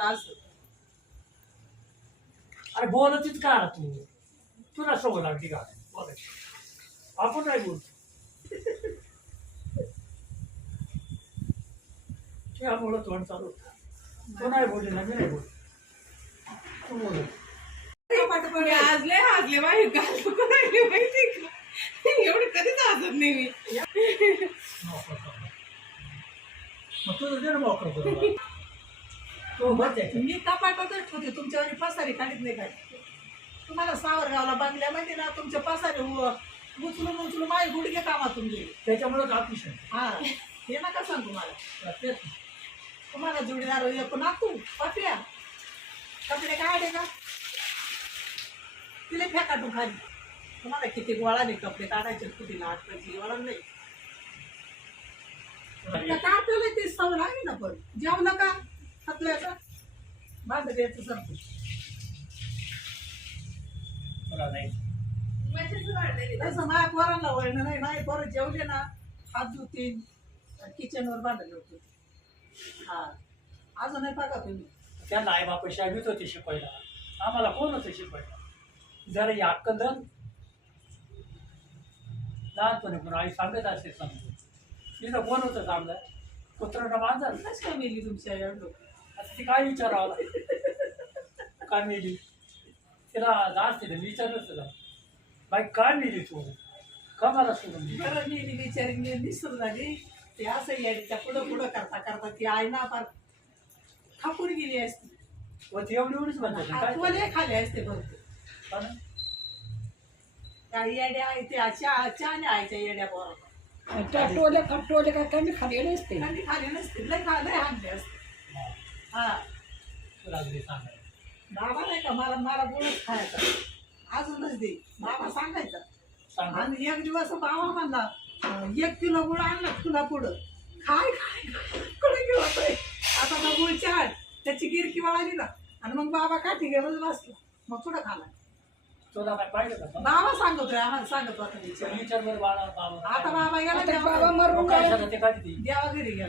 असं अरे बोलतीच का तू तुला सवय लागली का? बोलायची. आपण नाही बोलतो. त्यामुळं तोंड चालू. तो नाही बोलले ना मी नाही बोल तू बोल. पाठोपाठ आज लय हसले बाई. गाल करायले माहिती एवढं कधीच हसत नाही मी. तुझं मोकळं करून. तो बघ त्याच्यात. मी कपाटातच ठेवते तुमच्यावर पसारी काढत नाही काय तुम्हाला सावरगावला बांगल्यामध्ये ना तुमचे पसारे उचलून उचलून माझे गुडघे कामातून गेले. त्याच्यामुळं ऑफिस हा हे नका सांग तुम्हाला तुम्हाला जोडीदार एक नातू पापिया कपडे काढे का तिला फेका तू खाली. तुम्हाला किती गोळाने कपडे काढायचे कुठे आठवची गोळा नाही. का ते सवय आहे ना पण. जेवलं का आपल्याला माझं द्यायचं संपलं तुला नाही. तसं माझ्या पोरांना वळण नाही माझे पोरं जेवले ना हात धुतील किचनवर बांधले होते. हा. अजून नाही बघा तुम्ही. त्यांना आई बाप शाळेत होते शिकवायला. आम्हाला कोण होतं शिकवायला? जरा ही अक्कल लहानपणी पण आई सांगत असे समजून. तिथं कोण होतं चांगलं कुत्र्यानं बांधल. कशी काय मेली तुमच्या एवढं? आता ती काय विचारावं काय मिली? तिला जास्त तिथे विचारलं तुला. बाई काय मिली तू? का मला सोडून दिली? बरं बिचारी मी निसर झाली. ते असं यायच्या पुढं पुढं करता करता ती आई ना फार खापून गेली असती. व ती एवढी एवढीच म्हणतात काय तुला खाली असते भरपूर. हा ना? त्या येड्या आहे त्या चहा चहाने आईच्या येड्या त्या टोले का टोले का त्यांनी खाली नसते त्यांनी खाली नसते लय खा लय हाणले असते. हा, हा. तुला सांगायला बाबा नाही का मला मला गोळच खायचा. अजूनच दे. बाबा सांगायचा. सांग. आणि एक दिवस बाबा म्हणला अं, एक किलो गुळ आणला तुला पुढं? खाय खाय खाय. कुठे आता मग गुळ चाट त्याची गिरकी वळाली ना. आणि मग बाबा काठी घेऊन बसला. मग पुढं खाला? तुला काय का बाबा सांगतोय आम्हाला सांगतो आता विचार. विचार बरं बाळा बाबा. आता बाबा गेला आता देवा बाबा मरून ते काय ती देवा घरी गेला.